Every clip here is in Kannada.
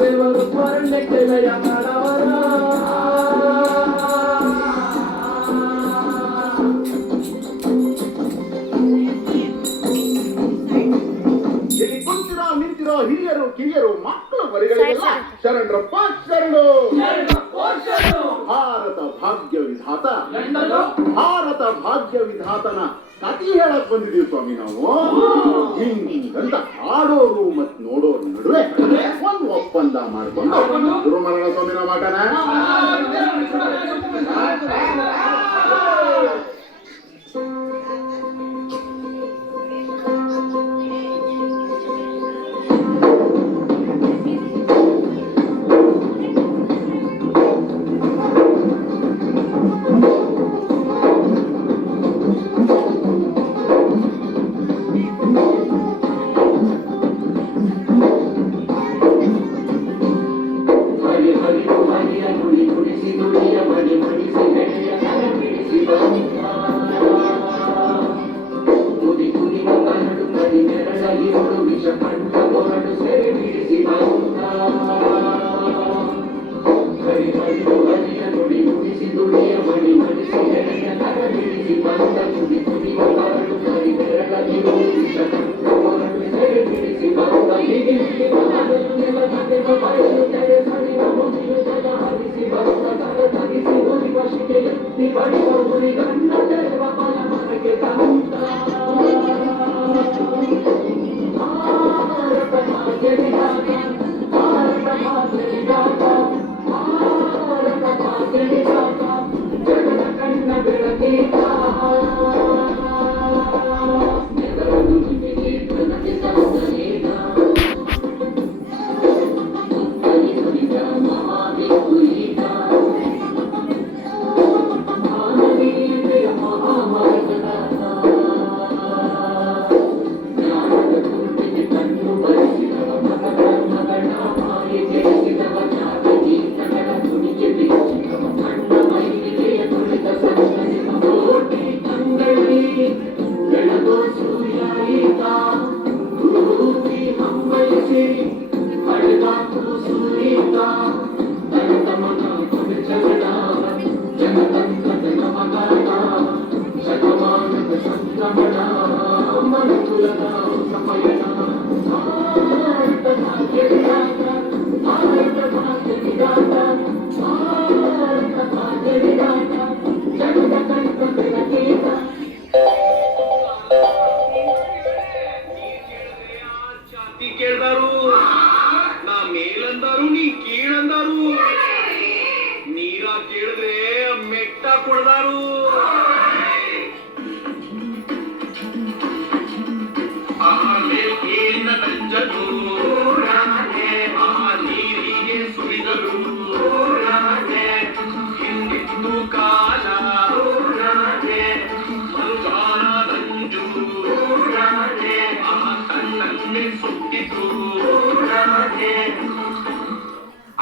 ದೇವರು ಸ್ಮರಣಕ್ಕೆ ಲಯ ಮಾಡವರ ಇಲ್ಲಿ ಕುಂತಿರೋ ನಿಂತಿರೋ ಹಿರಿಯರು ಕಿರಿಯರು ಮಕ್ಕಳು ಮರಿಗಳಿಗೆಲ್ಲ ಶರಣರಪ್ಪ ಶರಣು. ಭಾರತ ಭಾಗ್ಯ ವಿಧಾತ ಭಾರತ ಭಾಗ್ಯ ವಿಧಾತನ ಕಥೆ ಹೇಳಕ್ ಬಂದಿದೀವಿ ಸ್ವಾಮಿ ನಾವು. ಹಿಂಗಂತ ಆಡೋರು ಮತ್ ನೋಡೋರು ನಡುವೆ ಒಂದು ಒಪ್ಪಂದ ಮಾಡ್ಕೊಂಡು ಗುರುಮರಣ ಸ್ವಾಮಿನ ಮಗನ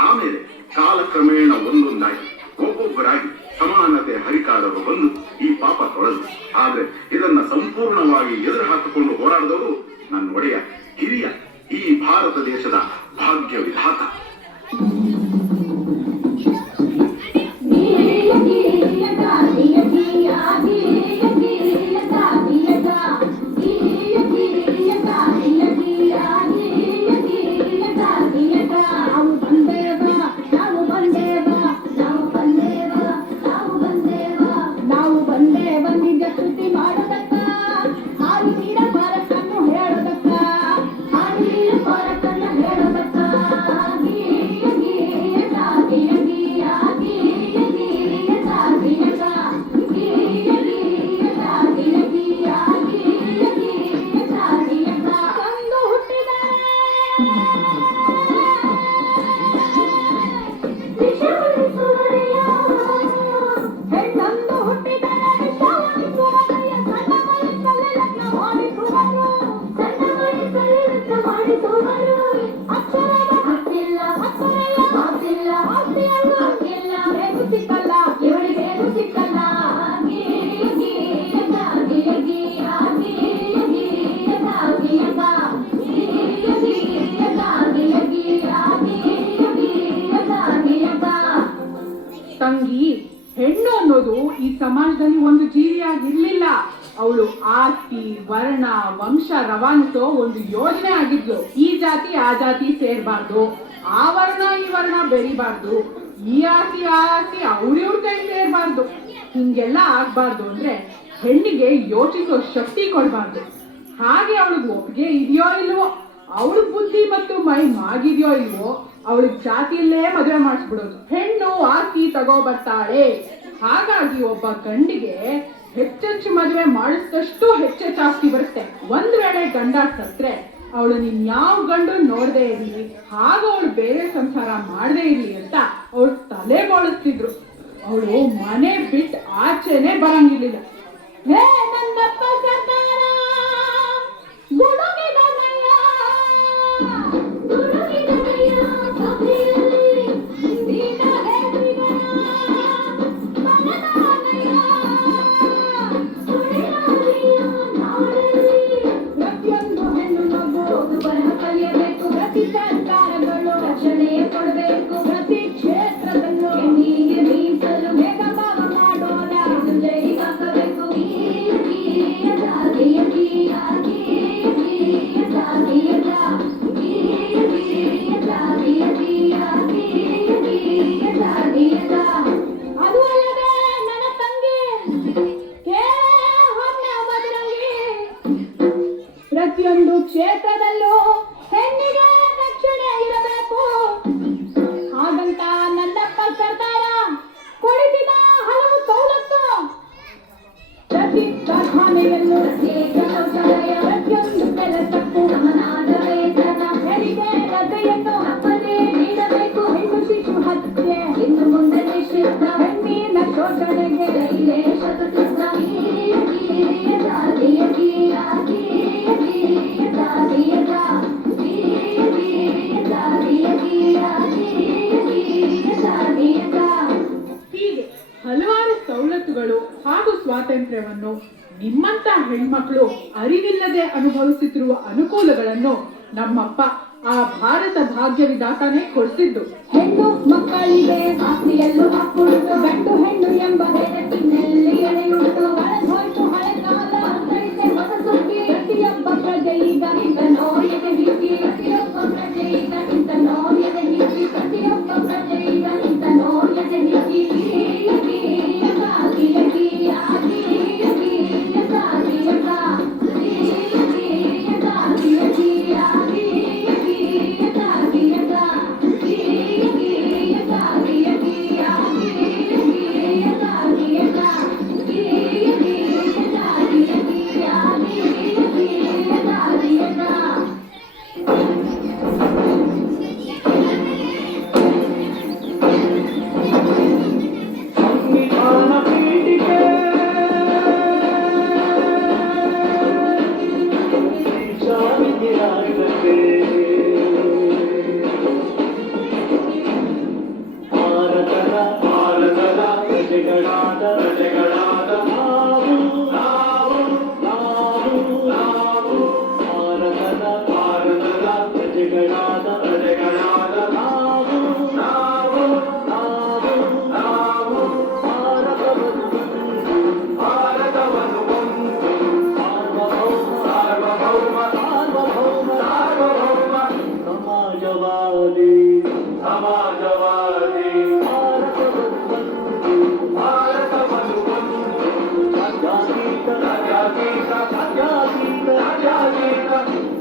ಆಮೇಲೆ ಕಾಲಕ್ರಮೇಣ ಒಂದೊಂದಾಗಿ ಒಬ್ಬೊಬ್ಬರಾಗಿ ಸಮಾನತೆ ಹರಿಕಾರರು ಬಂದು ಈ ಪಾಪ ತೊಳೆದು, ಆದ್ರೆ ಇದನ್ನ ಸಂಪೂರ್ಣವಾಗಿ ಎದುರು ಹಾಕಿಕೊಂಡು ಹೋರಾಡಿದವರು ನನ್ನ ಒಡೆಯ ಹಿರಿಯ ಈ ಭಾರತ ದೇಶದ ಭಾಗ್ಯ ವಿಧಾತ. ಕಾಲದಲ್ಲಿ ಒಂದು ಜೀವಿಯಾಗಿರ್ಲಿಲ್ಲ. ಅವಳು ಆಸ್ತಿ ವರ್ಣ ವಂಶ ರವಾನಿಸೋ ಒಂದು ಯೋಜನೆ ಆಗಿದ್ಲು. ಈ ಜಾತಿ ಆ ಜಾತಿ ಸೇರ್ಬಾರ್ದು, ಆ ವರ್ಣ ಈ ವರ್ಣ ಬೆರಿಬಾರ್ದು, ಈ ಆಸ್ತಿ ಆ ಆಸ್ತಿ ಅವ್ರಿವ್ರ ಕೈ ಸೇರ್ಬಾರ್ದು. ಹಿಂಗೆಲ್ಲ ಆಗ್ಬಾರ್ದು ಅಂದ್ರೆ ಹೆಣ್ಣಿಗೆ ಯೋಚಿಸೋ ಶಕ್ತಿ ಕೊಡ್ಬಾರ್ದು. ಹಾಗೆ ಅವಳಿಗೆ ಒಪ್ಪಿಗೆ ಇದೆಯೋ ಇಲ್ವೋ, ಅವಳ ಬುದ್ಧಿ ಮತ್ತು ಮೈ ಮಾಗಿದೆಯೋ ಇಲ್ವೋ, ಅವಳಿಗೆ ಜಾತಿಯಲ್ಲೇ ಮದುವೆ ಮಾಡಿಸ್ಬಿಡೋದು. ಹೆಣ್ಣು ಆಸ್ತಿ ತಗೋ ಬರ್ತಾಳೆ. ಹಾಗಾಗಿ ಒಬ್ಬ ಗಂಡಿಗೆ ಹೆಚ್ಚೆಚ್ಚು ಮದುವೆ ಮಾಡಿಸಿದಷ್ಟು ಹೆಚ್ಚೆಚ್ಚು ಆಸ್ತಿ ಬರುತ್ತೆ. ಒಂದ್ ವೇಳೆ ಗಂಡ ಸತ್ರೆ ಅವಳು ಯಾವ ಗಂಡು ನೋಡದೆ ಇರ್ಲಿ, ಹಾಗ ಅವಳು ಬೇರೆ ಸಂಸಾರ ಮಾಡದೇ ಇರ್ಲಿ ಅಂತ ಅವಳು ತಲೆ ಬೋಳಿಸ್ತಿದ್ರು. ಅವಳು ಮನೆ ಬಿಟ್ಟು ಆಚೆನೆ ಬರಂಗಿರ್ಲಿಲ್ಲ. ನನ್ನಪ್ಪ ಸರ್ದಾರ ಗುಡುಗಿದನಯ್ಯ, ಗುಡುಗಿದನಯ್ಯ ಸಭೆಯಲ್ಲಿ ನೀನ ಹೇಳಿದನ ಮನದಾನಯ್ಯ, ಸುಳಿದಾರಿಯ ನಾಡಲ್ಲಿ ಪ್ರತಿಯೊಂದು ಹೆಣ್ಣು ಮಗು ಬರಹ ಕಲಿಯಬೇಕು. ಪ್ರತಿ ಸರ್ಕಾರಗಳು ರಕ್ಷಣೆ ಕೊಡಬೇಕು. ಪ್ರತಿ ಕ್ಷೇತ್ರದಲ್ಲೂ ಹೆಣ್ಣಿಗೆ ಮೀಸಲು ಭೇದ ಭಾವ ಮಾಡೋಣ. ಜೈ ಹಾಕಬೇಕು. ಅದು ಅಲ್ಲದೆ ನನ್ನ ತಂಗಿ ಪ್ರತಿಯೊಂದು ಕ್ಷೇತ್ರದಲ್ಲೂ ಹೆಣ್ಣಿಗೆ ರಕ್ಷಣೆ ಇರಬೇಕು. ಹಾಗಂತ ನನ್ನಪ್ಪ ಸರ್ದಾರ ಕೊಡಿಸಿದ ಹಲವು ಸವಲತ್ತು. ಪ್ರತಿ ಕಾರ್ಖಾನೆಯಲ್ಲೂ ಪ್ರತಿಯೊಂದು ಕೆಲಸಕ್ಕೂ ಸಮನಾದ ವೇತನ, ಹೆರಿಗೆ ರಜೆಯನ್ನು ತಪ್ಪದೇ ನೀಡಬೇಕು. ಹೆಣ್ಣು ಶಿಶು ಹತ್ಯೆ ಇನ್ನು ಮುಂದೆ ನಿಷಿದ್ಧ. ಹೆಣ್ಣಿನ ಶೋಷಣೆಗೆ ಇಲ್ಲೇ ಶತಸಿದ್ಧ. ಹೀಗೆ ಹಲವಾರು ಸವಲತ್ತುಗಳು ಹಾಗೂ ಸ್ವಾತಂತ್ರ್ಯವನ್ನು ನಿಮ್ಮಂತ ಹೆಣ್ಮಕ್ಳು ಅರಿವಿಲ್ಲದೆ ಅನುಭವಿಸುತ್ತಿರುವ ಅನುಕೂಲಗಳನ್ನು ನಮ್ಮಪ್ಪ ಆ ಭಾರತ ಭಾಗ್ಯ ವಿಧಾತಾನೇ ಕೊಡಿಸಿದ್ದು. ಹೆಣ್ಣು ಮಕ್ಕಳಿಗೆ ಆಸ್ತಿಯಲ್ಲೂ ಹಾಕುವುದು, ಗಂಡು ಹೆಣ್ಣು ಎಂಬ ಬೆಳಕಿನಲ್ಲಿ ಎಳೆಯುವುದು. ಹೊರಟು ಹಳೆ ಕಾಲ ಅಂತೈತೆ ಹೊಸ ಸುದ್ದಿ. ಪ್ರತಿಯೊಬ್ಬ ಪ್ರಜೆ ಈಗ ಇಂತ ನೋಯದೆ ಹಿಕ್ಕಿ, ಪ್ರತಿಯೊಬ್ಬ ಪ್ರಜೆ ಈಗ ಇಂತ ನೋಯದೆ ಹಿಕ್ಕಿ, ಪ್ರತಿಯೊಬ್ಬ ಪ್ರಜೆ ಈಗ ಇಂತ ನೋಯದೆ ಹಿಕ್ಕಿ.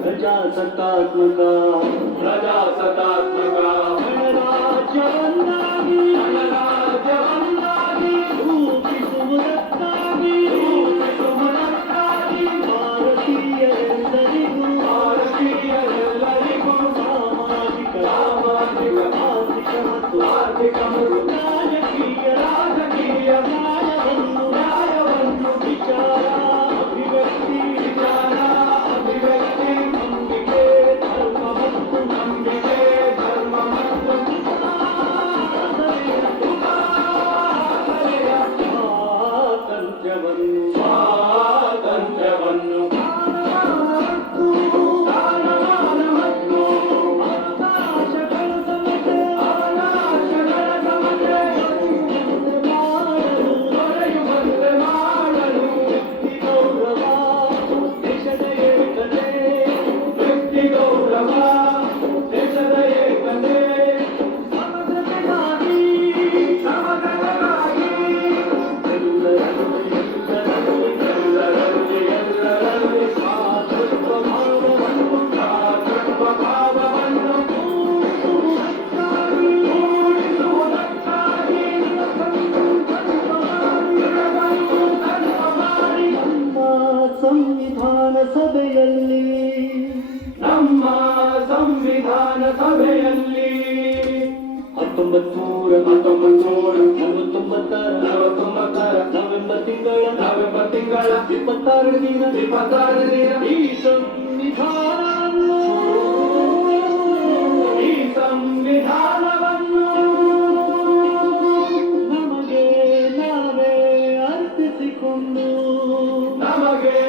ಪ್ರಜಾಸತ್ತಾತ್ಮಕ ಗಣರಾಜ್ಯವನ್ನಾಗಿ ರೂಪಿಸುವುದಕ್ಕಾಗಿ ಭಾರತೀಯರೆಲ್ಲರಿಗೂ ಸಾಮಾಜಿಕ ಆರ್ಥಿಕ ಮತ್ತು ರಾಜಕೀಯ ನ್ಯಾಯವನ್ನು ವಿಚಾರ ಅಭಿವ್ಯಕ್ತಿ ನಂಬಿಕೆ ಧರ್ಮ ಮತ್ತು ಸಂವಿಧಾನ ಸಭೆಯಲ್ಲಿ ನಮ್ಮ ಸಂವಿಧಾನ ಸಭೆಯಲ್ಲಿ 1949 ನವೆಂಬರ್ ತಿಂಗಳ 26 ದಿನ ಈ ಸಂವಿಧಾನವನ್ನು ನಮಗೆ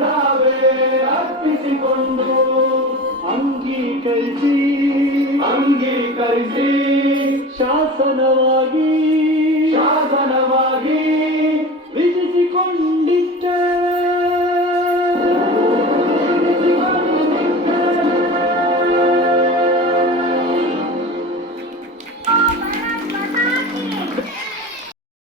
ನಾವೇ ಅರ್ಪಿಸಿಕೊಂಡು ಅಂಗೀಕರಿಸಿ ಶಾಸನವಾಗಿ